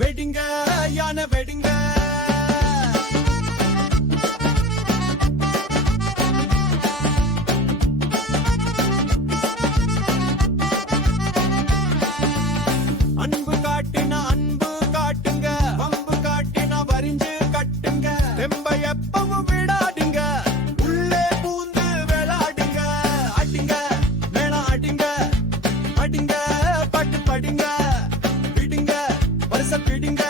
வெடிங்க யானை வெடிங்க. அன்பு காட்டினா அன்பு காட்டுங்க, வம்பு காட்டினா வரிஞ்சு கட்டுங்க. தெம்ப எப்பவும் விடாடுங்க, உள்ளே பூந்து விளையாடுங்க. அடிங்க மேல அடிங்க, அடிங்க பாட்டு படிங்க, விடுங்க வருஷ பிடிங்க.